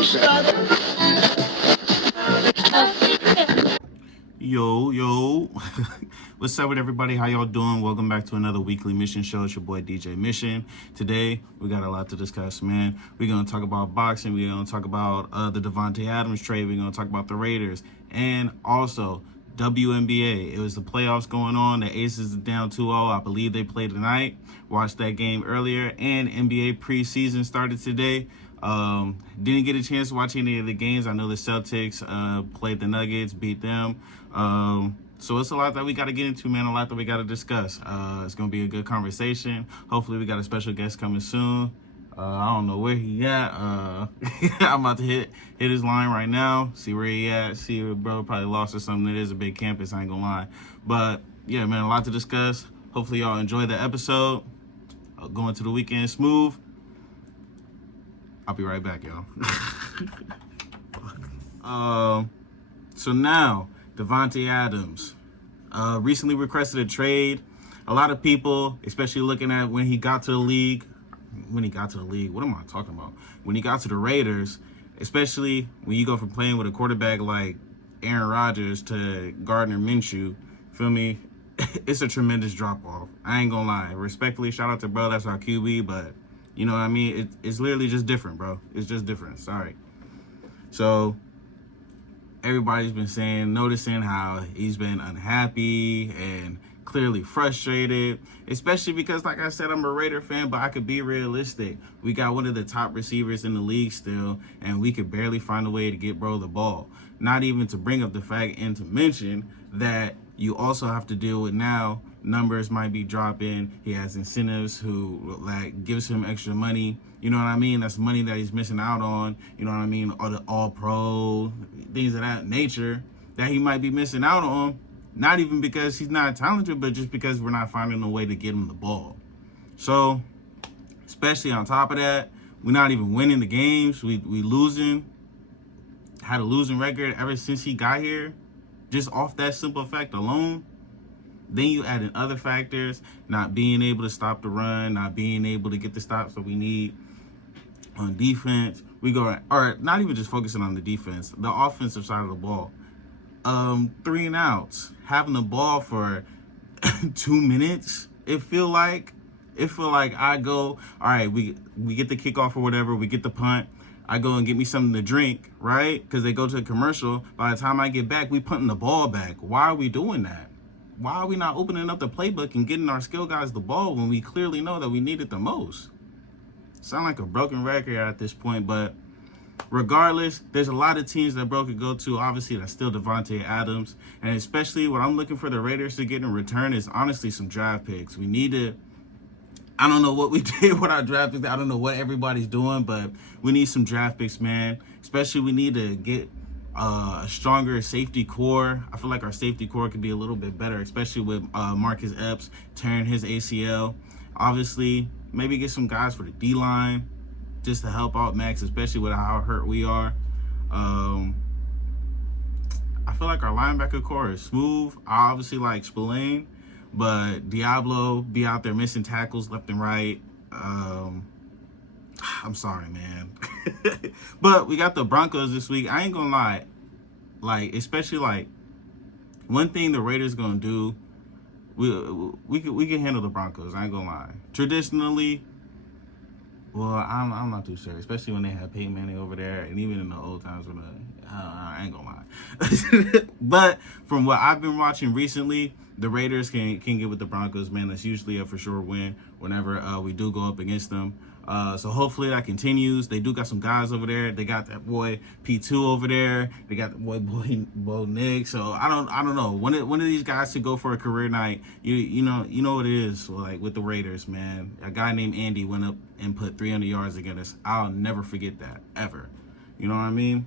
Yo. What's up with everybody? How y'all doing? Welcome back to another weekly mission show. It's your boy DJ Mission. Today, we got a lot to discuss, man. We're going to talk about boxing. We're going to talk about the Davante Adams trade. We're going to talk about the Raiders. And also, WNBA. It was the playoffs going on. The Aces are down 2-0. I believe they played tonight. Watched that game earlier. And NBA preseason started today. Didn't get a chance to watch any of the games. I know the Celtics played the Nuggets, beat them. So it's a lot that we got to get into, man. A lot that we got to discuss. It's going to be a good conversation. Hopefully we got a special guest coming soon. I don't know where he at. I'm about to hit his line right now. See where he at. See if bro probably lost or something. It is a big campus, I ain't gonna lie. But yeah, man, a lot to discuss. Hopefully y'all enjoy the episode. Going to the weekend smooth. I'll be right back, y'all. So now, Davante Adams recently requested a trade. A lot of people, especially looking at when he got to the league, what am I talking about? When he got to the Raiders, especially when you go from playing with a quarterback like Aaron Rodgers to Gardner Minshew, feel me? It's a tremendous drop-off. I ain't gonna lie. Respectfully, shout out to bro, that's our QB, but you know what I mean? It's literally just different, bro. It's just different. Sorry. So everybody's been noticing how he's been unhappy and clearly frustrated, especially because, like I said, I'm a Raider fan, but I could be realistic. We got one of the top receivers in the league still, and we could barely find a way to get bro the ball. Not even to bring up the fact and to mention that you also have to deal with now numbers might be dropping. He has incentives who like gives him extra money. You know what I mean? That's money that he's missing out on. You know what I mean? Or the all pro, things of that nature that he might be missing out on. Not even because he's not talented, but just because we're not finding a way to get him the ball. So, especially on top of that, we're not even winning the games. We losing. Had a losing record ever since he got here. Just off that simple fact alone. Then you add in other factors, not being able to stop the run, not being able to get the stops that we need on defense. Or not even just focusing on the defense, the offensive side of the ball. 3 and outs, having the ball for 2 minutes. It feel like I go, all right, we get the kickoff or whatever, we get the punt. I go and get me something to drink, right? Because they go to a commercial. By the time I get back, we punting the ball back. Why are we doing that? Why are we not opening up the playbook and getting our skill guys the ball when we clearly know that we need it the most? Sound like a broken record at this point, but regardless, there's a lot of teams that bro could go to. Obviously, that's still Davante Adams. And especially what I'm looking for the Raiders to get in return is honestly some draft picks. We need to, I don't know what we did with our draft picks. I don't know what everybody's doing, but we need some draft picks, man. Especially we need to get a stronger safety core. I feel like our safety core could be a little bit better, especially with Marcus Epps tearing his ACL. Obviously, maybe get some guys for the D-line just to help out Max, especially with how hurt we are. I feel like our linebacker core is smooth. I obviously like Spillane, but Diablo be out there missing tackles left and right. I'm sorry, man. But we got the Broncos this week. I ain't gonna lie. Like, especially like one thing the Raiders gonna do, we can handle the Broncos. I ain't gonna lie. Traditionally, well, I'm not too sure, especially when they had Peyton Manning over there, and even in the old times when I ain't gonna lie. But from what I've been watching recently, the Raiders can get with the Broncos, man. That's usually a for sure win whenever we do go up against them. So hopefully that continues. They do got some guys over there. They got that boy P2 over there. They got the boy Bo Nick. So I don't know. One of these guys should go for a career night. You know what it is like with the Raiders, man. A guy named Andy went up and put 300 yards against us. I'll never forget that ever. You know what I mean?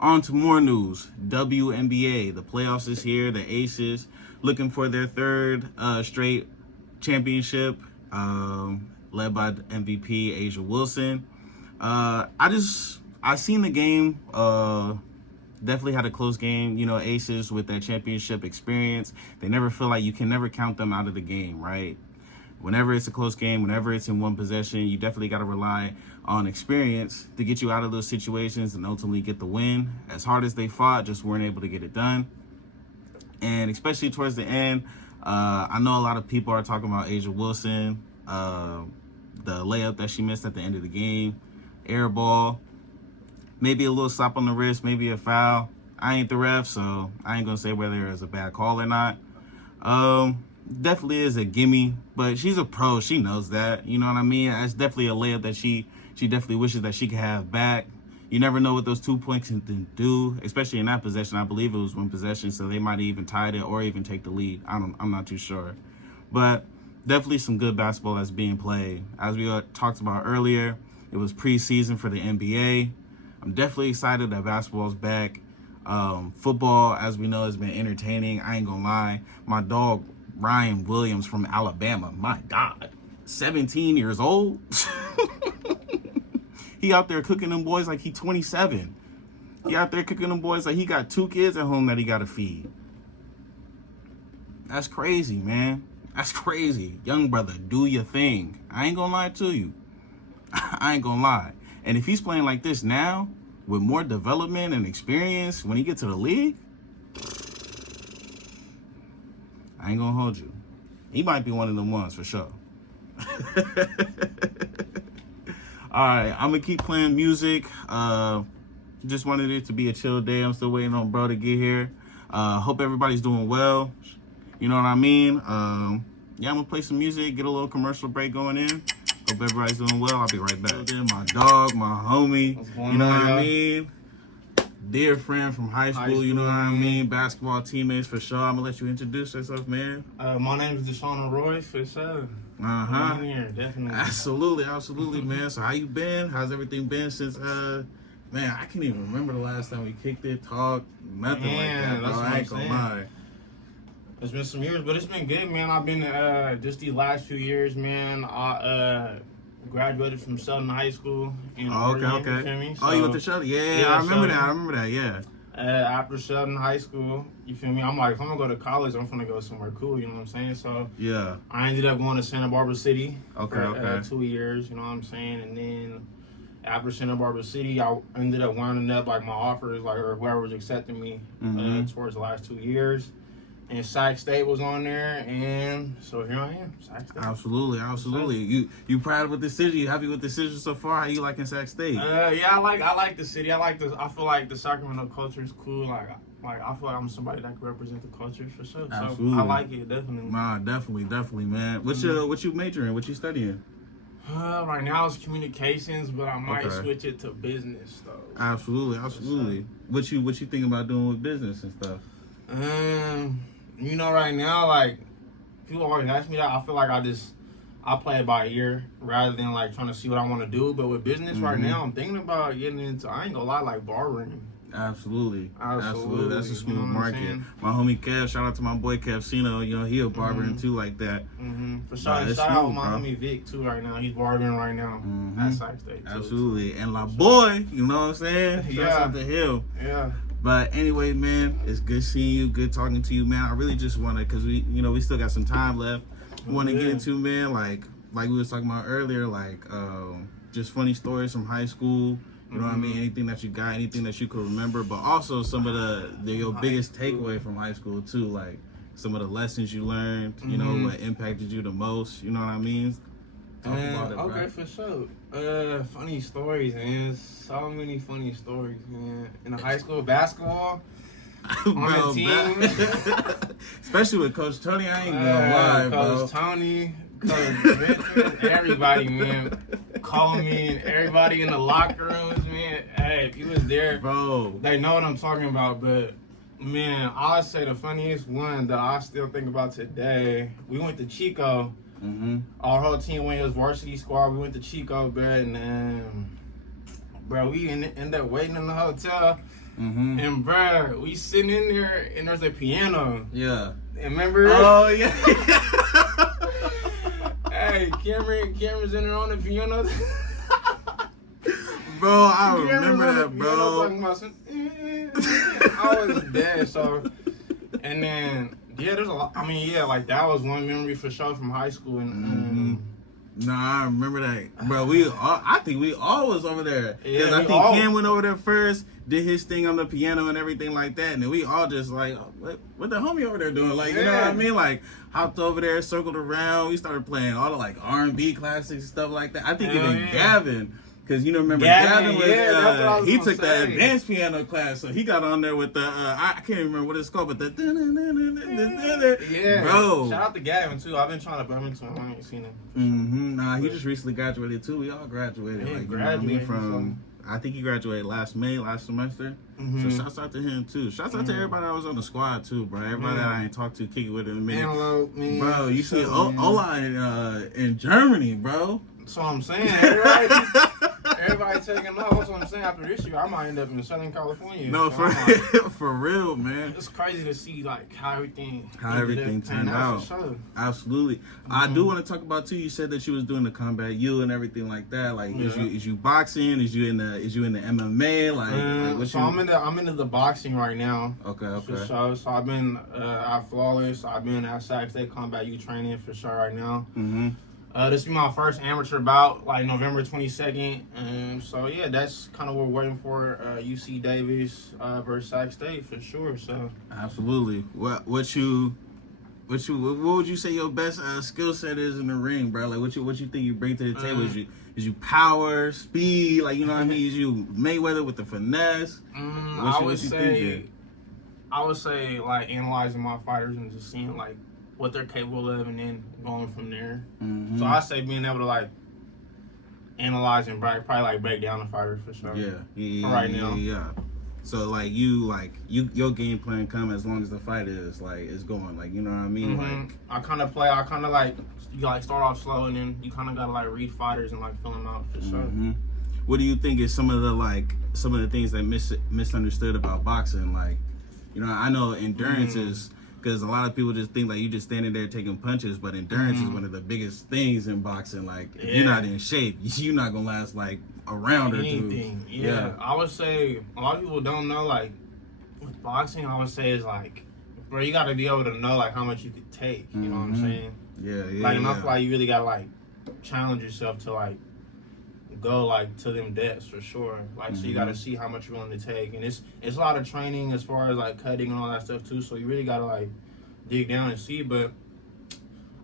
On to more news. WNBA. The playoffs is here. The Aces looking for their third straight championship. Led by the MVP Asia Wilson. I seen the game. Definitely had a close game. You know, Aces with that championship experience, they never feel like you can never count them out of the game, right? Whenever it's a close game, whenever it's in one possession, you definitely got to rely on experience to get you out of those situations and ultimately get the win. As hard as they fought, just weren't able to get it done. And especially towards the end, I know a lot of people are talking about Asia Wilson, the layup that she missed at the end of the game, air ball, maybe a little slap on the wrist, maybe a foul. I ain't the ref, so I ain't going to say whether it was a bad call or not. Definitely is a gimme, but she's a pro. She knows that. You know what I mean? That's definitely a layup that she definitely wishes that she could have back. You never know what those 2 points can do, especially in that possession. I believe it was one possession, so they might have even tied it or even take the lead. I'm not too sure. But definitely some good basketball that's being played. As we talked about earlier, it was preseason for the NBA. I'm definitely excited that basketball's back. Football, as we know, has been entertaining. I ain't gonna lie. My dog, Ryan Williams from Alabama, my God, 17 years old. He out there cooking them boys like he 27. He out there cooking them boys like he got 2 kids at home that he got to feed. That's crazy, man. That's crazy. Young brother, do your thing. I ain't gonna lie to you. I ain't gonna lie. And if he's playing like this now, with more development and experience, when he gets to the league, I ain't gonna hold you. He might be one of them ones for sure. All right, I'm gonna keep playing music. Just wanted it to be a chill day. I'm still waiting on bro to get here. Hope everybody's doing well. You know what I mean? Yeah, I'm gonna play some music, get a little commercial break going in. Hope everybody's doing well. I'll be right back. My dog, my homie, you know what I mean? Dear friend from high school, you know what I mean? Basketball teammates for sure. I'm gonna let you introduce yourself, man. My name is Desean Oroy, for sure. Here, definitely. Absolutely, man. So how you been? How's everything been since man, I can't even remember the last time we kicked it, talked, nothing like that, bro. I ain't gonna lie. It's been some years, but it's been good, man. I've been just these last few years, man. I graduated from Sheldon High School in Oregon, okay. You feel me? So, you went to Sheldon? Yeah, I remember that. Yeah. After Sheldon High School, you feel me? I'm like, if I'm gonna go to college, I'm gonna go somewhere cool. You know what I'm saying? So yeah, I ended up going to Santa Barbara City. For 2 years. You know what I'm saying? And then after Santa Barbara City, I ended up winding up like my offers, like or whoever was accepting me towards the last 2 years. And Sac State was on there, and so here I am, Sac State. Absolutely. You proud with the city? You happy with the decision so far? How you liking Sac State? Yeah, I like the city. I feel like the Sacramento culture is cool. Like I feel like I'm somebody that can represent the culture for sure. Absolutely. So I like it definitely. Nah, definitely, man. What you majoring? What you studying? Right now it's communications, but I might switch it to business though. Absolutely. What you thinking about doing with business and stuff? You know, right now, like, people always ask me that. I feel like I play it by ear rather than, like, trying to see what I want to do. But with business right now, I'm thinking about getting into, I ain't gonna lie, like, barbering. Absolutely. That's a smooth market. My homie Kev, shout out to my boy Kev Sino. You know, he a barbering too like that. For sure. Shout out my homie Vic too right now. He's barbering right now at Sac State. Absolutely. And my boy, you know what I'm saying? Shout out to him. Yeah. But anyway, man, it's good seeing you, good talking to you, man. I really just want to, because we still got some time left. We want to get into, man, like we was talking about earlier, like just funny stories from high school. You know what I mean? Anything that you got, anything that you could remember, but also some of your biggest takeaway from high school too, like some of the lessons you learned. You know, what impacted you the most. You know what I mean? Talk about it, okay, for sure. Funny stories, man. So many funny stories, man. In the high school basketball, on the team. Especially with Coach Tony, I ain't gonna lie, bro. Coach Tony, Coach Richard, everybody, man. Call me, everybody in the locker rooms, man. Hey, if you was there, bro, they know what I'm talking about, but man, I'll say the funniest one that I still think about today, we went to Chico. Our whole team went, it was varsity squad. We went to Chico, bro, and bro, we ended up waiting in the hotel. And bro, we sitting in there, and there's a piano. Yeah. And remember? Oh yeah. Hey, Cameron's in there on the piano. Bro, I remember that, bro. I was dead. So, and then. Yeah, there's a lot. I mean, yeah, like that was one memory for sure from high school, and Nah, I remember that, bro. I think we all was over there because Yeah, I think Cam went over there first, did his thing on the piano and everything like that, and then we all just like, oh, what the homie over there doing? Like, you know what I mean? Like, hopped over there, circled around. We started playing all the like R&B classics and stuff like that. I think even Gavin. Because you know, remember Gavin was, he took the advanced piano class, so he got on there with the I can't even remember what it's called, but the bro. Shout out to Gavin too. I've been trying to bump into him. I ain't seen him. Nah, he just recently graduated too. We all graduated. Yeah, like, you know what I mean? From I think he graduated last semester. So shouts out to him too. Shouts out to everybody that was on the squad too, bro. Everybody that I ain't talked to, kick it with in a minute. Man, bro, you see Ola in Germany, bro. That's what I'm saying. Everybody taking off. That's what I'm saying. After this year, I might end up in Southern California. No, so for real, man. It's crazy to see like how everything turned out. Sure. Absolutely. I do want to talk about too. You said that you was doing the combat U and everything like that. Like, is you boxing? Is you in the MMA? Like what so I'm into the boxing right now. Okay. For sure. So I've been at Flawless. I've been at Sac State Combat U training for sure right now. This will be my first amateur bout, like November 22nd. So yeah, that's kind of what we're waiting for. UC Davis versus Sac State for sure. So absolutely. What would you say your best skill set is in the ring, bro? Like what you think you bring to the table? Is you power, speed? Like, you know what I mean? Is you Mayweather with the finesse? I would say like analyzing my fighters and just seeing like what they're capable of, and then going from there. So I say being able to like analyze and probably like break down the fighter for sure. Yeah. For right now. Yeah. So your game plan come as long as the fight is going, like, you know what I mean? Like I kind of like you like start off slow, and then you kind of gotta like read fighters and like fill them out for sure. What do you think is some of the things that misunderstood about boxing? Like, you know, I know endurance is. Because a lot of people just think like you just standing there taking punches, but endurance is one of the biggest things in boxing. Like, if you're not in shape, you're not gonna last like a round or two. Yeah, I would say a lot of people don't know, like with boxing. I would say is like, bro, you got to be able to know like how much you could take. You know what I'm saying? Like, and I feel like you really gotta like challenge yourself to like go like to them depths for sure. Like, so you got to see how much you're willing to take, and it's a lot of training as far as like cutting and all that stuff too. So you really got to like dig down and see. But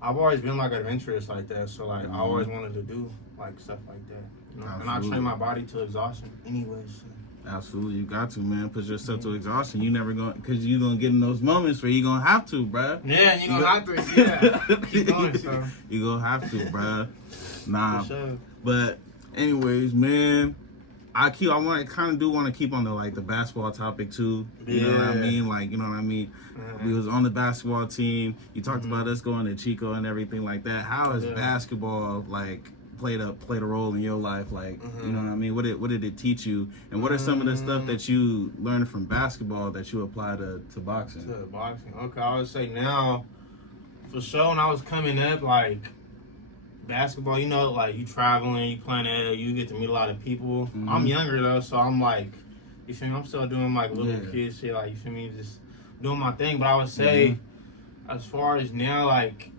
I've always been like adventurous like that, so like I always wanted to do like stuff like that. You know? And I train my body to exhaustion anyways. So. Absolutely, you got to, man. Push yourself to exhaustion. You never going, because you gonna get in those moments where you gonna have to, bruh. Yeah, you gonna have to. Yeah, keep going. So you gonna have to, bruh. Nah, for sure. But anyways, man, I want to keep on the basketball topic too. You know what I mean? Like, you know what I mean? We was on the basketball team. You talked about us going to Chico and everything like that. How has basketball like played a role in your life? Like, you know what I mean? What did it teach you? And what are some of the stuff that you learned from basketball that you apply to boxing? To boxing. Okay, I would say now, for sure, when I was coming up, like, basketball, you know, like you traveling, you playing at, you get to meet a lot of people. I'm younger though, so I'm like, you feel me? I'm still doing like little kid shit, like, you feel me? Just doing my thing. But I would say, as far as now, like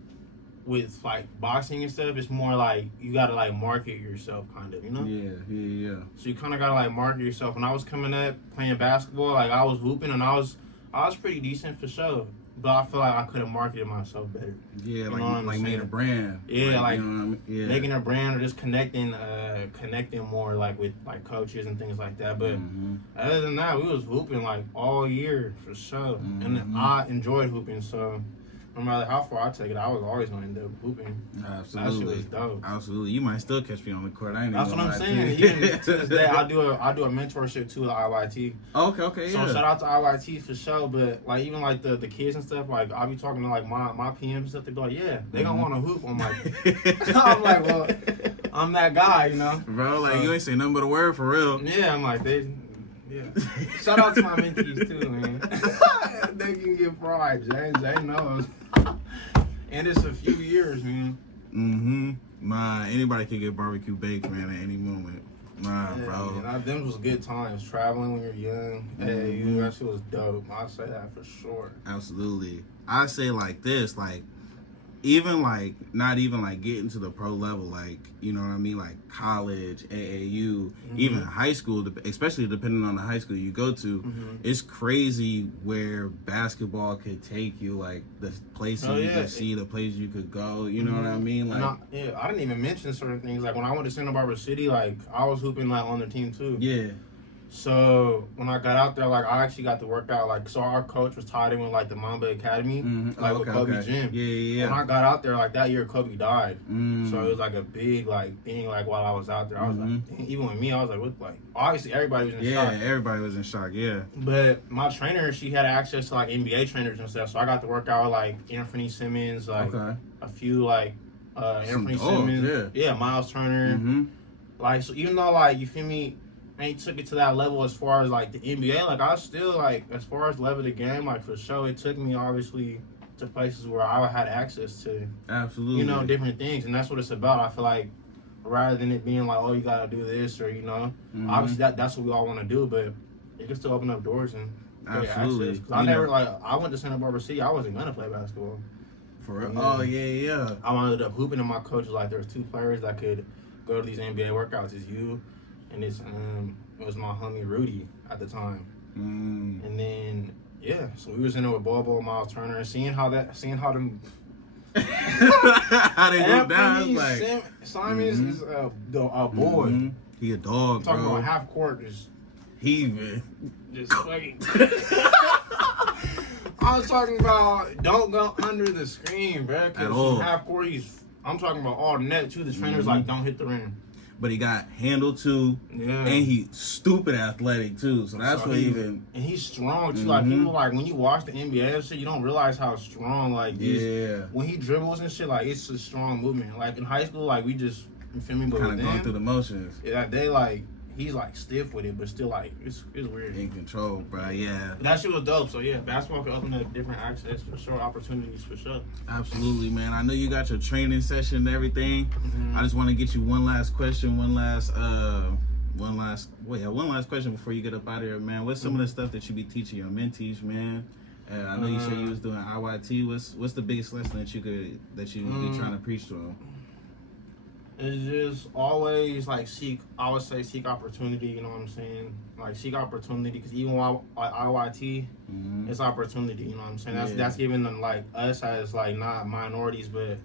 with like boxing and stuff, it's more like you gotta like market yourself, kind of, you know? Yeah. So you kind of gotta like market yourself. When I was coming up playing basketball, like I was hooping and I was pretty decent for sure. But I feel like I could have marketed myself better. Yeah, like made a brand. Yeah, like you know what I mean? making a brand or just connecting more like with like coaches and things like that. But other than that, we was hooping like all year for sure, and I enjoyed hooping. So no matter how far I take it, I was always gonna end up hooping. Absolutely, that shit was dope. Absolutely, you might still catch me on the court. That's what I'm saying. Even to this day, I do a mentorship too at IYT. Okay, So shout out to IYT for sure. But like even like the kids and stuff, like I'll be talking to like my PMs and stuff. They go, yeah, they gonna want to hoop. I'm like, well, I'm that guy, you know, bro. Like you ain't say nothing but a word for real. Yeah, I'm like shout out to my mentees too, man. They can get fried. Jay knows. And it's a few years, man. Nah, anybody can get barbecue baked, man, at any moment. Nah, bro. Man, them was good times. Traveling when you're young. Hey, that shit was dope. I'll say that for sure. Absolutely. I say like this, like, even like not even like getting to the pro level, like, you know what I mean, like college, AAU, even high school, especially depending on the high school you go to, it's crazy where basketball could take you, like the places you could see, the places you could go, you know what I mean? Like, I didn't even mention certain things. Like when I went to Santa Barbara City, like I was hooping like on the team too. Yeah. So when I got out there, like I actually got to work out. Like, so our coach was tied in with like the Mamba Academy, like with Kobe Gym. Yeah. When I got out there, like that year Kobe died, so it was like a big like thing. Like while I was out there, I was like, even with me, I was like, what? Like obviously everybody was in shock. Yeah, everybody was in shock. Yeah. But my trainer, she had access to like NBA trainers and stuff, so I got to work out with like Anthony Simmons, like a few like Anthony Simmons, Miles Turner, like so. Even though like you feel me. Ain't took it to that level as far as like the NBA. Like I still like as far as level of the game, like for sure it took me obviously to places where I had access to absolutely, different things, and that's what it's about. I feel like rather than it being like, oh, you gotta do this or obviously that's what we all want to do, but it can still open up doors and absolutely. Because I never like I went to Santa Barbara City, I wasn't gonna play basketball. For real? Oh yeah. I ended up hooping, and my coach was like, there's 2 players that could go to these NBA workouts. It's you. And it was my homie Rudy at the time. And then so we was in there with Bobo, Miles Turner, and seeing how them how they go down. Like Simons is a boy. He a dog, I'm talking bro. about half court just fucking. I was talking about don't go under the screen, bro. Because half court, I'm talking about all net too. The trainer's like, don't hit the rim. But he got handled too, and he stupid athletic too. So that's what even. And he's strong too. Like people like when you watch the NBA and shit, you don't realize how strong like when he dribbles and shit. Like it's a strong movement. Like in high school, like we just you feel me, but kind of going through the motions. Yeah, they like he's like stiff with it, but still like it's weird. In control, bro. Yeah. That shit was dope. So yeah, basketball can open up different access for sure, opportunities for sure. Absolutely, man. I know you got your training session and everything. I just want to get you one last question, one last question before you get up out of here, man. What's some of the stuff that you be teaching your mentees, man? I know you said you was doing IYT. What's the biggest lesson that you be trying to preach to them? It's just always like seek opportunity, you know what I'm saying? Like seek opportunity, because even while like IYT, it's opportunity, you know what I'm saying? That's giving them like us as like not minorities, but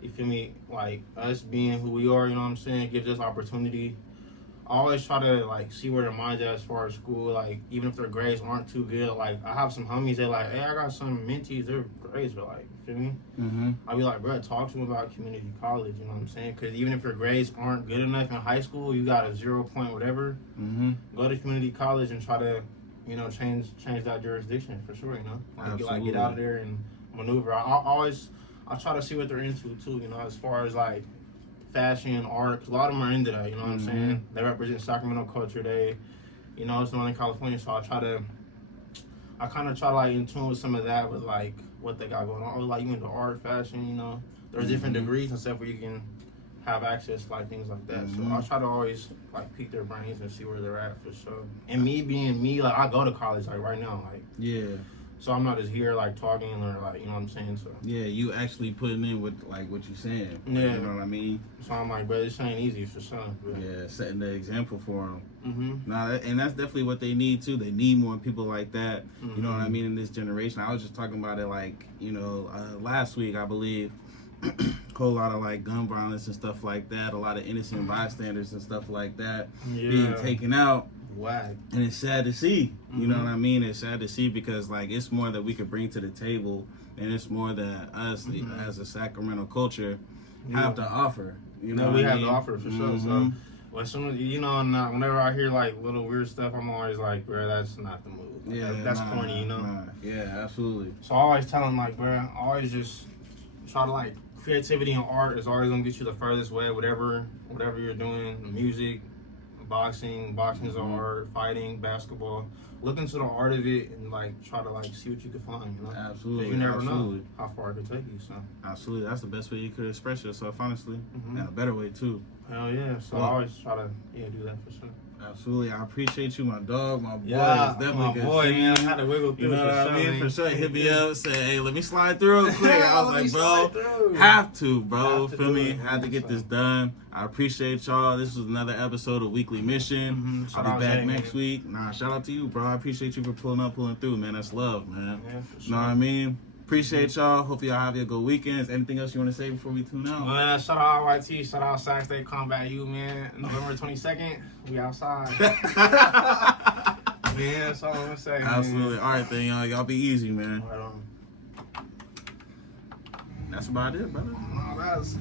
you feel me? Like us being who we are, you know what I'm saying? It gives us opportunity. I always try to like see where their mind's at as far as school, like even if their grades aren't too good. Like I have some homies that like, hey, I got some mentees, their grades are like, you feel me? I'll be like, bro, talk to them about community college, you know what I'm saying? Because even if your grades aren't good enough in high school, you got a 0 point whatever, go to community college and try to, change that jurisdiction for sure, Like get out of there and maneuver. I try to see what they're into too, as far as like fashion, art, 'cause a lot of them are into that, you know what I'm saying? They represent Sacramento culture. They, it's Northern California, so I kind of try to like in tune with some of that with like what they got going on. Or like you into art, fashion, there's different degrees and stuff where you can have access to like things like that. So I try to always like pique their brains and see where they're at for sure. And me being me, like I go to college like right now, like so I'm not just here like talking or like, you know what I'm saying? So you actually putting in with like what you're saying. Like, you know what I mean? So I'm like, bro, this ain't easy for sure. But. Setting the example for them. And that's definitely what they need too. They need more people like that. You know what I mean? In this generation, I was just talking about it like last week, I believe. Whole lot of like gun violence and stuff like that. A lot of innocent bystanders and stuff like that being taken out. Whack. And it's sad to see, you know what I mean? It's sad to see because like it's more that we could bring to the table, and it's more that us as a Sacramento culture have to offer. We have to offer for sure. So as soon as whenever I hear like little weird stuff, I'm always like, bro, that's not the move. That's corny, Yeah, absolutely. So I always tell them like, bro, always just try to like creativity and art is always gonna get you the furthest way. Whatever you're doing, music. Boxing is art, fighting, basketball. Look into the art of it and like try to like see what you can find. Absolutely. You never know how far it could take you. So absolutely, that's the best way you could express yourself, honestly, and a better way too. Hell yeah! So I always try to do that for sure. Absolutely. I appreciate you, my dog, my boy. Yeah, It's definitely my good boy, seeing man. you. I had to wiggle through. You know what I mean? man. For sure. Hit me up, say, hey, let me slide through real quick. I was Let me like, slide bro, through. have to, bro. Have to Feel do me? it, Had to man. get this done. I appreciate y'all. This was another episode of Weekly Mission. Shout I'll out be back Jay, next man. week. Nah, shout out to you, bro. I appreciate you for pulling through, man. That's love, man. Yeah, for You know what I mean? Appreciate y'all. Hope y'all have a good weekends. Anything else you want to say before we tune out? Man, shout out RYT, shout out Sac State Combat U, man. November 22nd, we outside. Man, that's all I'm gonna say. Absolutely. Man. All right, then, y'all. Y'all be easy, man. Right on. That's about it, brother. No, that's